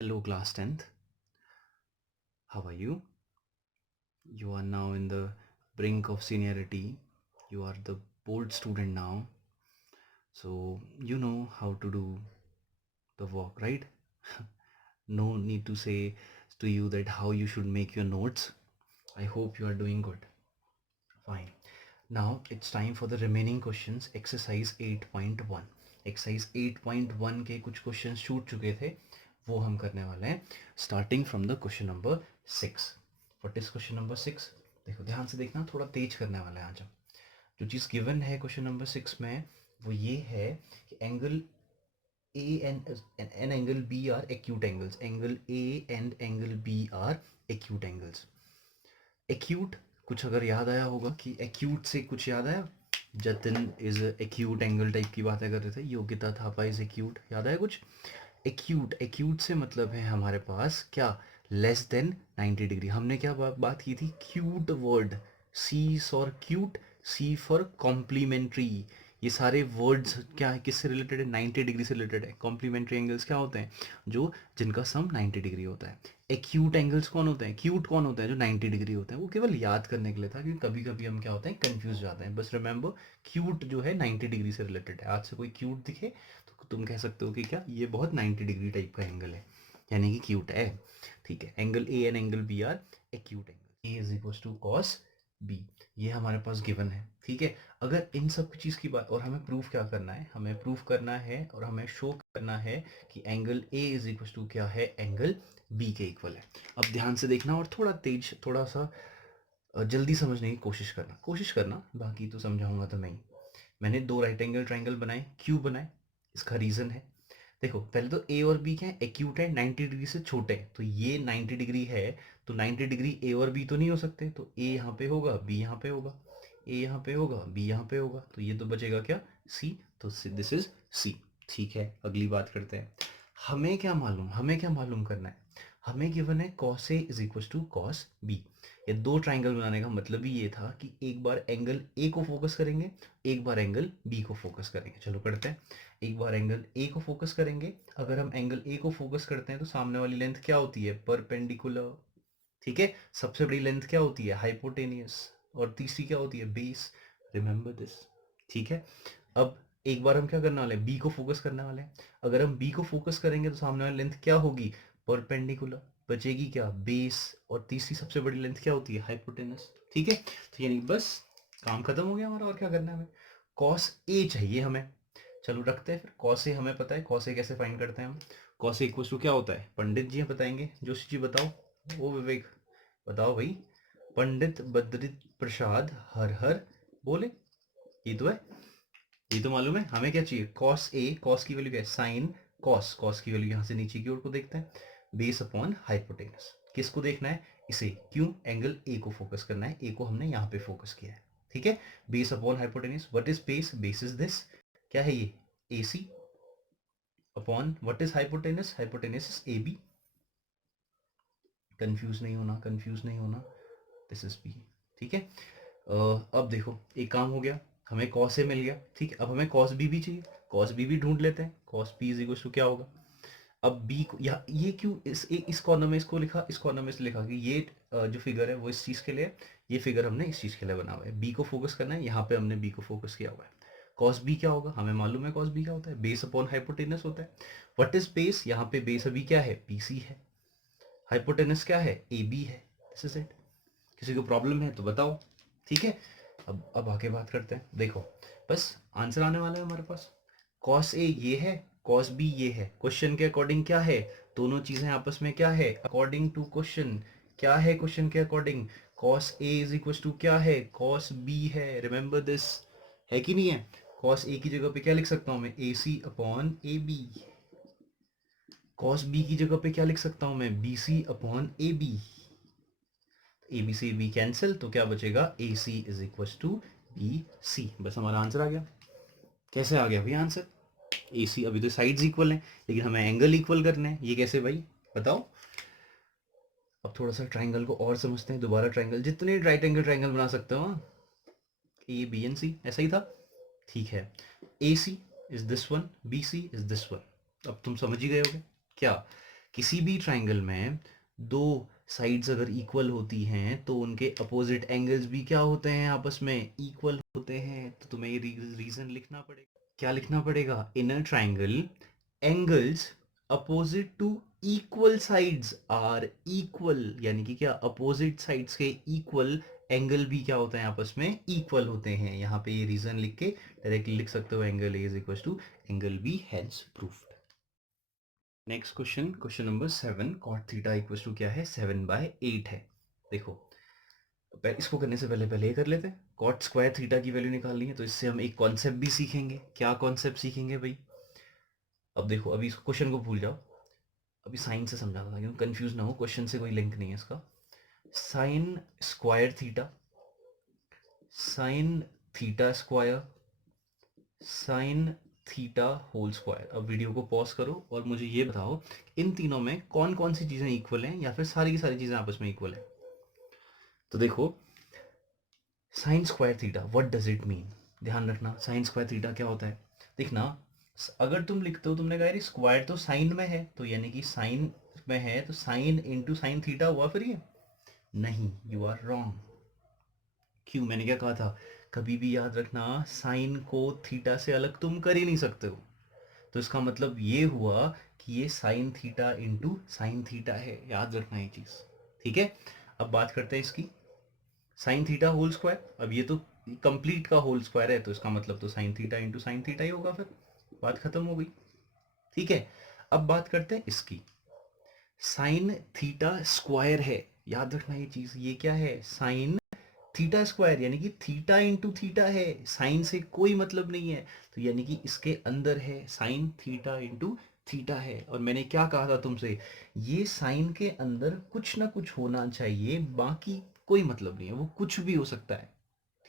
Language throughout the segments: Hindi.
Hello, class 10th. How are you? You are now in the brink of seniority. You are the bold student now. So, you know how to do the work, right? No need to say to you that how you should make your notes. I hope you are doing good. Fine. Now it's time for the remaining questions. Exercise 8.1. Exercise 8.1 के कुछ questions छूट चुके थे, वो हम करने वाले हैं starting from the question number 6. What is question number 6? देखो ध्यान से देखना, थोड़ा तेज करने वाला है आज हम. जो चीज़ गिवन है क्वेश्चन नंबर 6 में वो ये है कि angle A and angle B are acute angles. Angle A and angle B are acute angles. Acute कुछ अगर याद आया होगा कि एक्यूट से कुछ याद आया, Jatin is acute angle type की बातें कर रहे थे, योगिता थापा इज एक्यूट, याद आया कुछ? एक्यूट, एक्यूट से मतलब है हमारे पास क्या, लेस देन 90 डिग्री. हमने क्या बात की थी, cute word, C for cute, C for complementary. ये सारे वर्ड्स क्या है, किससे रिलेटेड है, 90 डिग्री से रिलेटेड है. कॉम्प्लीमेंट्री एंगल्स क्या होते हैं, जो जिनका सम 90 डिग्री होता है. एक्यूट एंगल्स कौन होते हैं, क्यूट कौन होते हैं, जो 90 डिग्री होते हैं. वो केवल याद करने के लिए था, क्योंकि कभी कभी हम क्या होते हैं, कंफ्यूज जाते हैं. बस रिमेंबर, क्यूट जो है 90 डिग्री से रिलेटेड है. आज से कोई क्यूट दिखे तो तुम कह सकते हो कि क्या ये बहुत 90 डिग्री टाइप का एंगल है, यानी कि क्यूट है. ठीक है, angle A and angle B are acute angle. A is equal to cos B, ये हमारे पास गिवन है. ठीक है, अगर इन सब चीज़ की बात, और हमें प्रूफ क्या करना है, हमें प्रूफ करना है और हमें शो करना है कि angle A is equal to क्या है, एंगल बी के इक्वल है. अब ध्यान से देखना और थोड़ा तेज, थोड़ा सा जल्दी समझने की कोशिश करना, बाकी तो समझाऊंगा तो मैं ही. मैंने दो राइट एंगल ट्राइंगल बनाए, क्यों बनाए, इसका रीज़न है. देखो पहले तो ए और बी क्या है, एक्यूट है, 90 डिग्री से छोटे हैं. तो ये 90 डिग्री है, तो 90 डिग्री ए और बी तो नहीं हो सकते. तो ए यहाँ पे होगा, बी यहाँ पे होगा, ए यहाँ पे होगा, बी यहाँ पे होगा. तो ये तो बचेगा क्या, सी. तो दिस इज सी. ठीक है, अगली बात करते हैं. हमें क्या मालूम करना है, हमें गिवन है cos A is equal to cos B. ये दो ट्राइंगल बनाने का मतलब ही ये था कि एक बार एंगल ए को फोकस करेंगे, एक बार एंगल बी को फोकस करेंगे. चलो करते हैं. एक बार एंगल ए को फोकस करेंगे. अगर हम एंगल ए को फोकस करते हैं तो सामने वाली लेंथ क्या होती है, परपेंडिकुलर. ठीक है, सबसे बड़ी लेंथ क्या होती है, हाइपोटेनियस. और तीसरी क्या होती है, बेस. Remember this. ठीक है, अब एक बार हम क्या करने वाले हैं, बी को फोकस करने वाले हैं. अगर हम बी को फोकस करेंगे तो सामने वाली लेंथ क्या होगी, परपेंडिकुलर. बचेगी क्या, बेस. और तीसरी सबसे बड़ी लेंथ क्या होती है, हाइपोटेनस. ठीक है, तो यानी बस काम खत्म हो गया हमारा. और क्या करना है हमें, कॉस ए चाहिए हमें. चलो रखते हैं फिर. कॉस ए हमें पता है, कॉस ए कैसे फाइंड करते हैं हम. कॉस ए इक्वल टू क्या होता है, पंडित जी बताएंगे, जोशी जी बताओ, ओ विवेक बताओ भाई. पंडित बद्रित प्रसाद हर हर बोले, ये तो है, ये तो मालूम है. हमें क्या चाहिए, कॉस ए, कॉस की वैल्यू क्या है, साइन कॉस, कॉस की वैल्यू यहाँ से नीचे की ओर को देखते हैं, बेस अपॉन हाइपोटेनस. किसको देखना है, इसे. क्यों, एंगल ए को फोकस करना है, ए को हमने यहाँ पे फोकस किया है. ठीक है, base upon hypotenuse. What is base, base is this, क्या है ये, A C upon what is hypotenuse, hypotenuse is A B. Confuse नहीं होना, कंफ्यूज नहीं होना, दिस इज बी. ठीक है, अब देखो एक काम हो गया, हमें कॉस ए मिल गया. ठीक है, अब हमें कॉस बी भी चाहिए, कॉस बी भी ढूंढ लेते हैं. Cos B is equal to क्या होगा, अब बी को या ये क्यों इस कॉर्नर में इसको लिखा, इस कॉर्नर में इसलिए लिखा कि ये जो फिगर है वो इस चीज़ के लिए, ये फिगर हमने इस चीज़ के लिए बना हुआ है. बी को फोकस करना है, यहाँ पे हमने बी को फोकस किया हुआ है. कॉस बी क्या होगा, हमें मालूम है कॉस बी क्या होता है, बेस अपॉन हाइपोटेनस होता है. व्हाट इज बेस, यहाँ पे बेस अभी क्या है, बी सी है. हाइपोटेनस क्या है, ए बी है. This is it. किसी को प्रॉब्लम है तो बताओ. ठीक है, अब आगे बात करते हैं. देखो बस आंसर आने वाला है हमारे पास. कॉस ए ये है, कॉस बी ये है. क्वेश्चन के अकॉर्डिंग क्या है, दोनों चीजें आपस में क्या है, अकॉर्डिंग टू क्वेश्चन. क्या है क्वेश्चन के according, cos A is equal to क्या है, कॉस बी है. रिमेंबर दिस, है कि नहीं है. कॉस ए की जगह पे क्या लिख सकता हूं मैं, A C upon A B. Cos B की जगह पे क्या लिख सकता हूं मैं, B C upon A B. A B C B cancel, तो क्या बचेगा, A C is equal to B C. बस हमारा आंसर आ गया. कैसे आ गया भाई आंसर, ए सी, अभी तो साइड्स इक्वल हैं लेकिन हमें एंगल इक्वल करने हैं, ये कैसे भाई बताओ. अब थोड़ा सा ट्राइंगल को और समझते हैं. दोबारा ट्राइंगल, जितने राइट एंगल ट्राइंगल बना सकते हो, ए बी एन सी, ऐसा ही था. ठीक है, A C is this one, B C is this one. अब तुम समझ ही गए होगे क्या, किसी भी ट्राइंगल में दो साइड्स अगर इक्वल होती हैं तो उनके अपोजिट एंगल्स भी क्या होते हैं, आपस में इक्वल होते हैं। तो तुम्हें ये रीजन लिखना पड़ेगा। क्या लिखना पड़ेगा? In a triangle angles opposite to equal sides are equal, यानी कि क्या, अपोजिट साइड्स के इक्वल एंगल भी क्या होते हैं, आपस में इक्वल होते हैं। यहाँ पे ये रीजन लिख के डायरेक्टली लिख सकते हो, angle A is equal to angle B, hence proved. Next question, question number 7, cot theta equal to क्या है, 7/8 है। देखो इसको करने से पहले ये कर लेते हैं। कॉट स्क्वायर थीटा की वैल्यू निकालनी है, तो इससे हम एक कॉन्सेप्ट भी सीखेंगे। क्या कॉन्सेप्ट सीखेंगे भाई? अब देखो, अभी इस क्वेश्चन को भूल जाओ, अभी साइन से समझाता था, क्योंकि कंफ्यूज ना हो, क्वेश्चन से कोई लिंक नहीं है इसका। Sine square theta, sine theta square, sine theta whole square. अब वीडियो को पॉज करो और मुझे ये बताओ, इन तीनों में कौन कौन सी चीज़ें इक्वल हैं, या फिर सारी की सारी चीज़ें आपस में इक्वल हैं? तो देखो, sign square theta, what does it mean? ध्यान रखना, साइन स्क्वायर थीटा क्या होता है। देखना, अगर तुम लिखते हो, तुमने कहा स्क्वायर तो साइन में है, तो यानी कि साइन में है तो साइन इंटू साइन थीटा हुआ फिर ये? नहीं, यू आर रॉन्ग। क्यों? मैंने क्या कहा था? कभी भी याद रखना, साइन को थीटा से अलग तुम कर ही नहीं सकते हो। तो इसका मतलब ये हुआ कि ये sign theta into sine theta है, याद रखना ये चीज़। ठीक है, अब बात करते हैं इसकी। साइन थीटा होल स्क्वायर, अब ये तो कंप्लीट का होल स्क्वायर है, तो इसका मतलब तो sine theta into sine theta ही होगा, फिर बात खत्म हो गई। ठीक है, अब बात करते हैं इसकी। साइन थीटा स्क्वायर है, याद रखना ये चीज, ये क्या है, साइन थीटा स्क्वायर, यानी कि थीटा इंटू थीटा है, साइन से कोई मतलब नहीं है। तो यानी कि इसके अंदर है साइन थीटा इंटू थीटा है। और मैंने क्या कहा था तुमसे, ये साइन के अंदर कुछ ना कुछ होना चाहिए, बाकी कोई मतलब नहीं है, वो कुछ भी हो सकता है।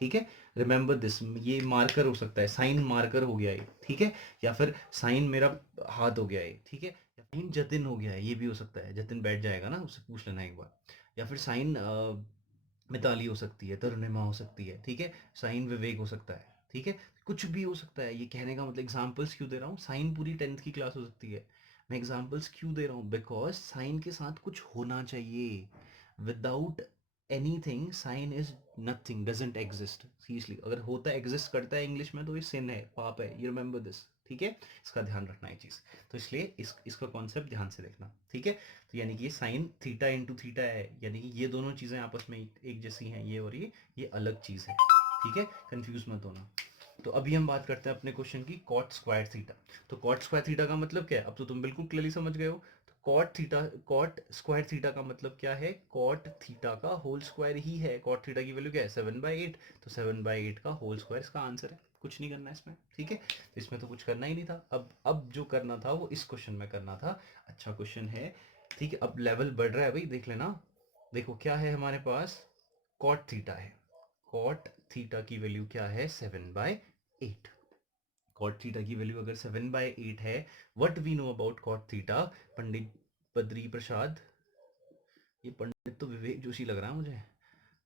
ठीक है, रिमेंबर दिस, ये मार्कर हो सकता है, साइन मार्कर हो गया है, ठीक है, या फिर साइन मेरा हाथ हो गया है, ठीक है, या साइन जतिन हो गया है, ये भी हो सकता है, जतिन बैठ जाएगा ना, उससे पूछ लेना एक बार। या फिर साइन मिताली हो सकती है, तरुणिमा हो सकती है, ठीक है, साइन विवेक हो सकता है, ठीक है, कुछ भी हो सकता है। ये कहने का मतलब, एग्जाम्पल्स क्यों दे रहा हूँ, साइन पूरी 10th की क्लास हो सकती है। मैं एग्जाम्पल्स क्यों दे रहा हूँ, बिकॉज साइन के साथ कुछ होना चाहिए। Without anything sine is nothing, doesn't exist. Seriously, अगर होता है, एग्जिस्ट करता है इंग्लिश में, तो ये सिन है, पाप है, यू रिमेंबर दिस। ठीक है, इसका ध्यान रखना है चीज़। तो इसलिए इसका कॉन्सेप्ट ध्यान से देखना, ठीक है। तो यानी कि ये साइन थीटा इंटू थीटा है, यानी कि ये दोनों चीज़ें आपस में एक जैसी हैं, ये और ये अलग चीज़ है, ठीक है, कंफ्यूज मत होना। तो अभी हम बात करते हैं अपने क्वेश्चन की, कॉट स्क्वायर थीटा। तो कॉट स्क्वायर थीटा का मतलब क्या है, अब तो तुम बिल्कुल क्लियरली समझ गए हो। तो cot theta, cot square theta का मतलब क्या है, कॉट थीटा का होल स्क्वायर ही है। कॉट थीटा की वैल्यू क्या है, 7/8, तो 7/8 का होल स्क्वायर इसका आंसर है। कुछ नहीं करना इसमें, ठीक है, तो इसमें तो कुछ करना ही नहीं था। अब जो करना था वो इस क्वेश्चन में करना था। अच्छा क्वेश्चन है, ठीक है, अब लेवल बढ़ रहा है भाई, देख लेना। देखो क्या है हमारे पास, कॉट थीटा है, कॉट थीटा की वैल्यू क्या है, 7/8। कॉट थीटा की वैल्यू अगर 7/8 है, what we know about cot theta, Pandit Badri Prasad, ये पंडित तो विवेक जोशी लग रहा है मुझे,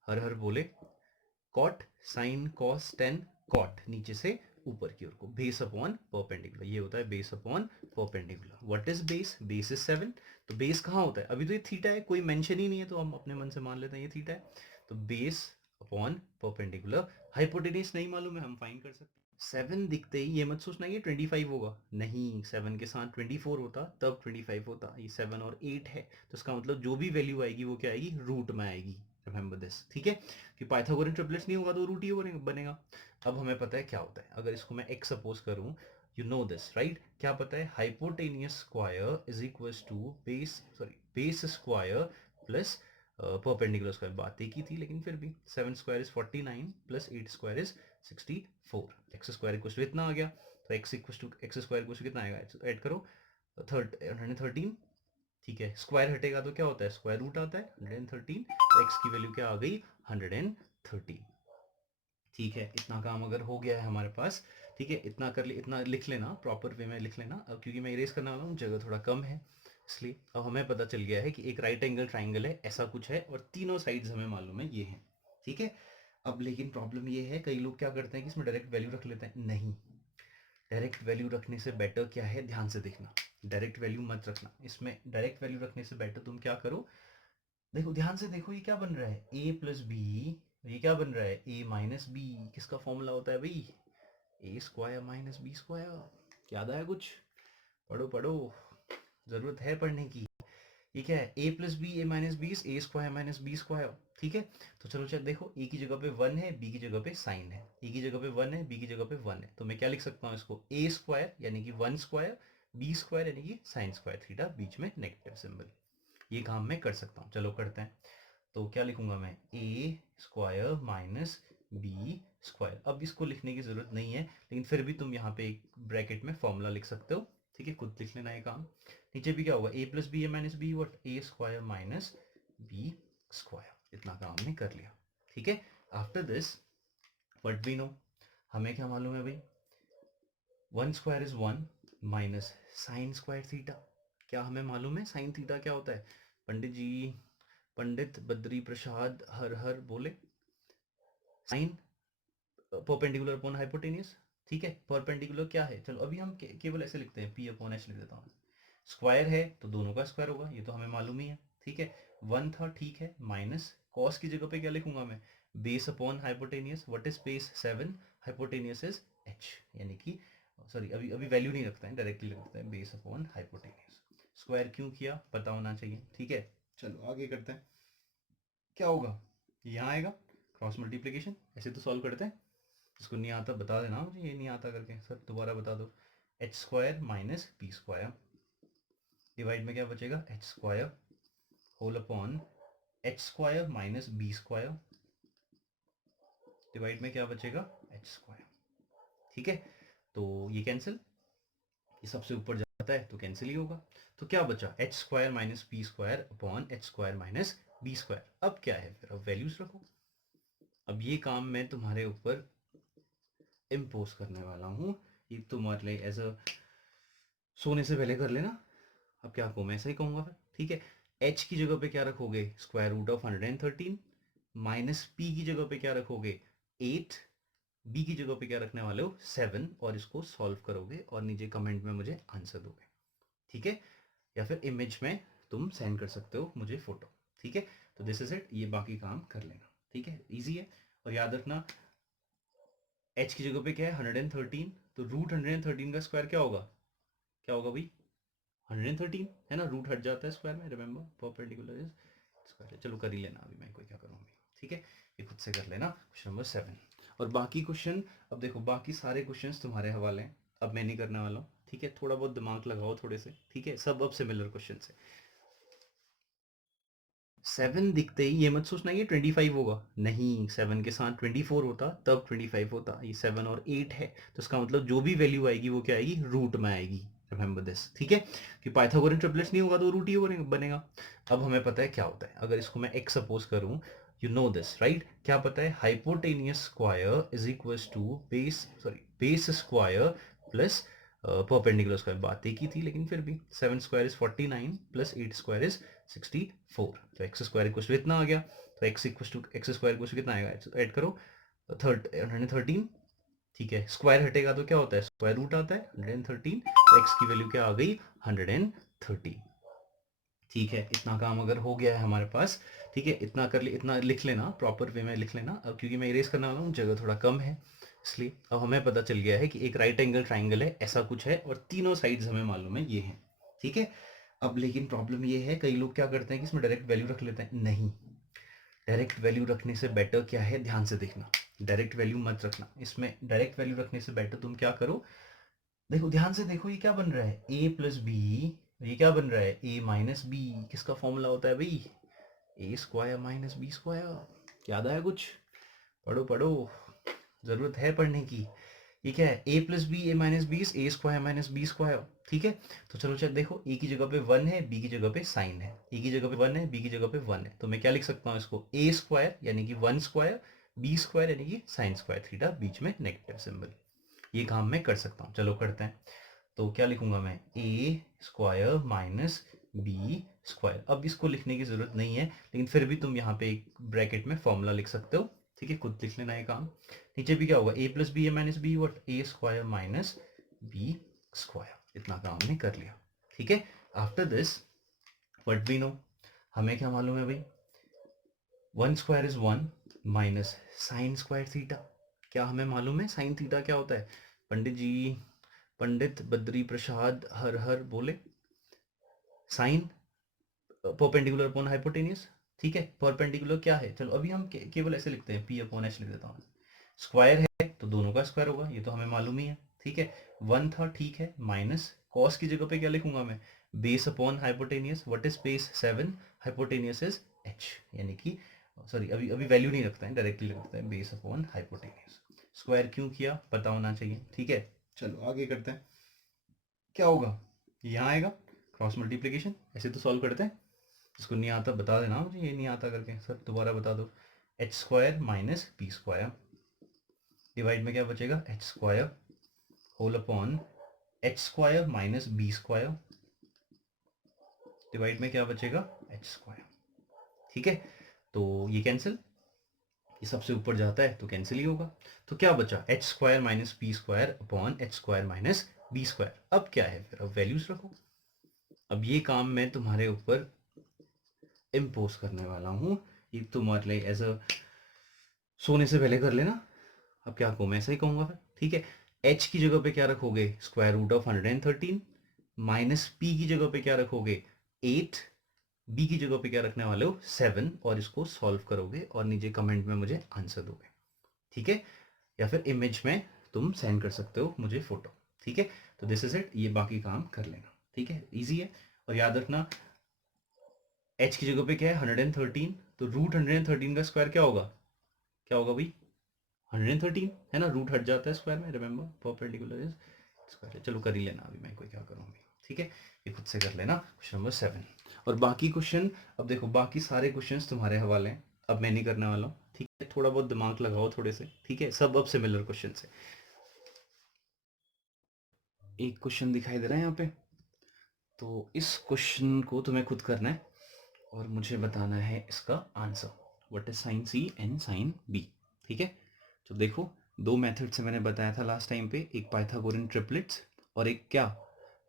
हर हर बोले। Cot sine cos tan, cot नीचे से ऊपर की ओर को, बेस अपॉन परपेंडिकुलर, ये होता है base upon perpendicular. What is base, base is 7। तो बेस कहाँ होता है, अभी तो ये थीटा है, कोई मेंशन ही नहीं है, तो हम अपने मन से मान लेते हैं ये थीटा है। तो बेस अपॉन परपेंडिकुलर, हाइपोटेन्यूज नहीं मालूम है, हम फाइंड कर सकते हैं। 7 दिखते ही ये मत सोचना ये 25 होगा, नहीं, 7 के साथ 24 होता तब 25 होता, ये 7 और 8 है, तो इसका मतलब जो भी वैल्यू आएगी वो क्या आएगी, रूट में आएगी। रिमेंबर दिस, ठीक है, कि पाइथागोरन ट्रिपलेट्स नहीं होगा तो रूट ही बनेगा। अब हमें पता है क्या होता है, अगर इसको मैं x सपोज करूं, यू नो दिस राइट, क्या पता है, hypotenuse square is equals to base square plus perpendicular square. बात एक ही थी, लेकिन फिर भी 7 square is 49 plus 8 square is 64, x square equal to इतना आ गया। तो x equal to x square equal to कितना आएगा, ऐड करो, 113, ठीक है, स्क्वायर हटेगा तो क्या होता है, स्क्वायर रूट आता है, 113, तो एक्स की वैल्यू क्या आ गई, 113। ठीक है, इतना काम अगर हो गया है हमारे पास, ठीक है, इतना कर ले, इतना लिख लेना, प्रॉपर वे में लिख लेना। अब क्योंकि मैं इरेज करने वाला हूँ, जगह थोड़ा कम है, इसलिए अब हमें पता चल गया है कि एक राइट एंगल ट्राइंगल है, ऐसा कुछ है, और तीनों साइड्स हमें मालूम है ये हैं, ठीक है। अब लेकिन प्रॉब्लम ये है, कई लोग क्या करते हैं कि इसमें डायरेक्ट वैल्यू रख लेते हैं, नहीं, डायरेक्ट वैल्यू रखने से बेटर क्या है, ध्यान से देखना। डायरेक्ट वैल्यू मत रखना, इसमें डायरेक्ट वैल्यू रखने से बेटर तुम क्या करो, देखो ध्यान से देखो, ये क्या बन रहा है, a प्लस बी, ये क्या बन रहा है, a माइनस बी, किसका फॉर्मूला होता है भाई, ए स्क्वायर माइनस बी स्क्वायर। याद आया कुछ, पढ़ो पढ़ो, जरूरत है पढ़ने की। ये क्या है, a plus B, A minus B, A square minus B square, ठीक है। तो चलो चल देखो, ए की जगह पे 1 है, बी की जगह पे साइन है, ए की जगह पे 1 है, बी की जगह पे 1 है, तो मैं क्या लिख सकता हूँ इसको, ए स्क्वायर यानी कि 1 स्क्वायर, बी स्क्वायर यानी कि साइन स्क्वायर थीटा, बीच में नेगेटिव सिंबल। ये काम मैं कर सकता हूँ, चलो करते हैं। तो क्या लिखूंगा मैं, ए स्क्वायर माइनस बी स्क्वायर। अब इसको लिखने की जरूरत नहीं है, लेकिन फिर भी तुम यहाँ पे एक ब्रैकेट में फॉर्मूला लिख सकते हो, ठीक है, खुद लिख लेना ये काम। नीचे भी क्या होगा, A plus B A minus B, what A square minus B square. इतना काम हमने कर लिया, ठीक है। After this what we know, हमें क्या मालूम है भाई, 1 square is 1 minus sine square theta. क्या हमें मालूम है साइन थीटा क्या होता है, पंडित जी, पंडित बद्री प्रसाद हर हर बोले, साइन परपेंडिकुलर अपॉन हाइपोटेनियस, ठीक है। परपेंडिकुलर क्या है, चलो अभी हम केवल ऐसे लिखते हैं, पी अपॉन एच लिख देता हूँ। स्क्वायर है तो दोनों का स्क्वायर होगा, ये तो हमें मालूम ही है, ठीक है। 1 था, ठीक है, माइनस कॉस की जगह पे क्या लिखूंगा मैं, base upon hypotenuse, what is base 7, hypotenuse is H, यानी कि सॉरी अभी अभी वैल्यू नहीं रखते हैं, डायरेक्टली लिखते हैं बेस अपॉन हाइपोटेनियस। स्क्वायर क्यों किया पता होना चाहिए, ठीक है। चलो आगे करते हैं, क्या होगा, यहाँ आएगा क्रॉस मल्टीप्लीकेशन, ऐसे तो सॉल्व करते हैं। जिसको नहीं आता बता देना मुझे, ये नहीं आता करके सर दोबारा बता दो। H square minus P square, divide में क्या बचेगा, H square whole upon H square minus B square, divide में क्या बचेगा, एच स्क्वायर, ठीक है। तो ये कैंसिल, ये सबसे ऊपर जाता है तो कैंसिल ही होगा। तो क्या बचा, H square minus P square upon H square minus B square. अब क्या है फिर, अब वैल्यूज रखो। अब ये काम मैं तुम्हारे ऊपर इम्पोज करने वाला हूँ, ये तुम्हारे लिए एज अ सोने से पहले कर लेना। अब क्या कहूँ, मैं ऐसा ही कहूँगा फिर, ठीक है। h की जगह पे क्या रखोगे, square root of 113, minus p की जगह पे क्या रखोगे, 8, b की जगह पे क्या रखने वाले हो, 7, और इसको सॉल्व करोगे और नीचे कमेंट में मुझे आंसर दोगे, ठीक है। या फिर इमेज में तुम सेंड कर सकते हो मुझे फोटो, ठीक है। तो दिस इज इट, ये बाकी काम कर लेना, ठीक है, इजी है। और याद रखना h की जगह पे क्या है, 113, तो रूट 113 का स्क्वायर क्या होगा, क्या होगा भाई, 113 है ना, रूट हट जाता है स्क्वायर में, रिमेंबर परपेंडिकुलर इज स्क्वायर। चलो कर ही लेना, अभी मैं कोई क्या करूँ अभी, ठीक है। ये खुद से कर लेना, क्वेश्चन नंबर 7। और बाकी क्वेश्चन, अब देखो बाकी सारे क्वेश्चंस तुम्हारे हवाले हैं, अब मैं नहीं करने वाला हूँ, ठीक है। थोड़ा बहुत दिमाग लगाओ थोड़े से, ठीक है, सब अब सिमिलर क्वेश्चन है। 7 दिखते ही ये मत सोचना ये 25 होगा, नहीं, 7 के साथ 24 होता तब 25 होता, ये 7 और 8 है, तो इसका मतलब जो भी वैल्यू आएगी वो क्या आएगी, रूट में आएगी, रिमेंबर दिस, ठीक है। कि पाइथागोरन ट्रिपलेट्स नहीं होगा तो रूट ही बनेगा। अब हमें पता है क्या होता है, अगर इसको मैं x सपोज करूं, यू नो दिस राइट, क्या पता है, hypotenuse square is equal to base square plus perpendicular square, बात एक ही थी लेकिन फिर भी, 7 square is 49 plus 8 square is 64, तो एक्स स्क्वायर इक्वल टू इतना आ गया, तो x equal to x square equal to कितना आएगा, ऐड करो 113, ठीक है। स्क्वायर हटेगा तो क्या होता है, स्क्वायर रूट आता है, 113, तो एक्स की वैल्यू क्या आ गई, 130, ठीक है। इतना काम अगर हो गया है हमारे पास, ठीक है, इतना कर ले, इतना लिख लेना, प्रॉपर वे में लिख लेना। अब क्योंकि मैं इरेज करने वाला हूँ, जगह थोड़ा कम है, इसलिए अब हमें पता चल गया है कि एक राइट एंगल ट्राइंगल है, ऐसा कुछ है, और तीनों साइड्स हमें मालूम है ये हैं, ठीक है। अब लेकिन प्रॉब्लम ये है, कई लोग क्या करते हैं कि इसमें डायरेक्ट वैल्यू रख लेते हैं, नहीं, डायरेक्ट वैल्यू रखने से बेटर क्या है, ध्यान से देखना, डायरेक्ट वैल्यू मत रखना, इसमें डायरेक्ट वैल्यू रखने से बेटर तुम क्या करो, देखो ध्यान से देखो, ये क्या बन रहा है, a प्लस बी, ये क्या बन रहा है, a माइनस बी, किसका फॉर्मूला होता है भाई, ए स्क्वायर माइनस बी स्क्वायर। याद आया कुछ, पढ़ो पढ़ो, जरूरत है पढ़ने की। ये क्या है, a plus B A minus B, A square minus B square, ठीक है। तो चलो चल देखो, a की जगह पे 1 है, b की जगह पे साइन है, a की जगह पे 1 है, b की जगह पे 1 है, तो मैं क्या लिख सकता हूँ इसको, a स्क्वायर यानी कि 1 स्क्वायर, b स्क्वायर यानी कि साइन स्क्वायर थीटा, बीच में नेगेटिव सिंबल। ये काम मैं कर सकता हूँ, चलो करते हैं। तो क्या लिखूंगा मैं, ए स्क्वायर माइनस बी स्क्वायर। अब इसको लिखने की जरूरत नहीं है, लेकिन फिर भी तुम यहाँ पे एक ब्रैकेट में फॉर्मूला लिख सकते हो, ठीक है, खुद लिख लेना ये काम। नीचे भी क्या होगा, A plus B A minus B, what A square minus B square. इतना काम हमने कर लिया, ठीक है, after this what we know, हमें क्या मालूम है भाई, 1 square is 1 minus sine square theta. क्या हमें मालूम है साइन थीटा क्या होता है? पंडित जी, पंडित बद्री प्रसाद हर हर बोले। Sine perpendicular upon hypotenuse. ठीक है, परपेंडिकुलर क्या है, चलो अभी हम केवल ऐसे लिखते हैं, पी अपॉन एच लिख देता हूँ। स्क्वायर है तो दोनों का स्क्वायर होगा, ये तो हमें मालूम ही है। ठीक है, 1 था, ठीक है, माइनस कॉस की जगह पे क्या लिखूंगा मैं, base upon hypotenuse. What is base? 7, hypotenuse is H, यानी कि सॉरी अभी अभी वैल्यू नहीं रखते हैं, डायरेक्टली रखते हैं बेस अपॉन हाइपोटेनियस। स्क्वायर क्यों किया पता होना चाहिए। ठीक है, चलो आगे करते हैं। क्या होगा, यहाँ आएगा क्रॉस मल्टीप्लीकेशन, ऐसे तो सॉल्व करते हैं। जिसको नहीं आता बता देना मुझे, ये नहीं आता करके सर दोबारा बता दो। H square minus P square divide में क्या बचेगा, H square whole upon H square minus B square divide में क्या बचेगा, एच स्क्वायर। ठीक है, तो ये कैंसिल, ये सबसे ऊपर जाता है तो कैंसिल ही होगा। तो क्या बचा, H square minus P square upon H square minus B square. अब क्या है फिर, अब वैल्यूज रखो। अब ये काम मैं तुम्हारे ऊपर इम्पोज करने वाला हूँ, ये तुम्हारे लिए एज अ सोने से पहले कर लेना। अब क्या कहूँ, मैं ऐसा ही कहूँगा फिर। ठीक है, h की जगह पे क्या रखोगे, square root of 113, minus p की जगह पे क्या रखोगे 8, b की जगह पे क्या रखने वाले हो 7, और इसको सॉल्व करोगे और नीचे कमेंट में मुझे आंसर दोगे। ठीक है, या फिर इमेज में तुम सेंड कर सकते हो मुझे फोटो। ठीक है, तो दिस इज इट, ये बाकी काम कर लेना। ठीक है, इजी है। और याद रखना h की जगह पे क्या है 113, तो रूट 113 का स्क्वायर क्या होगा, क्या होगा भाई 113 है ना, रूट हट जाता है स्क्वायर में, रिमेंबर परपेंडिकुलर इज स्क्वायर। चलो कर ही लेना, अभी मैं कोई क्या करूँगी। ठीक है, ये खुद से कर लेना क्वेश्चन नंबर 7। और बाकी क्वेश्चन, अब देखो बाकी सारे क्वेश्चंस तुम्हारे हवाले हैं, अब मैं नहीं करने वाला हूँ। ठीक है, थोड़ा बहुत दिमाग लगाओ थोड़े से। ठीक है, सब अब सिमिलर क्वेश्चन है। एक क्वेश्चन दिखाई दे रहा है यहाँ पे, तो इस क्वेश्चन को तुम्हें खुद करना है और मुझे बताना है इसका answer. What is sine C and sine B. ठीक है, तो देखो दो मेथड से मैंने बताया था लास्ट टाइम पे, एक पाइथागोरन ट्रिपलेट्स और एक क्या,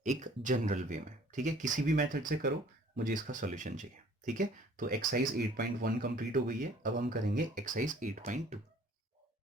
एक जनरल वे में। ठीक है, किसी भी मेथड से करो, मुझे इसका सॉल्यूशन चाहिए। ठीक है, तो एक्सरसाइज 8.1 कंप्लीट हो गई है, अब हम करेंगे एक्सरसाइज 8.2।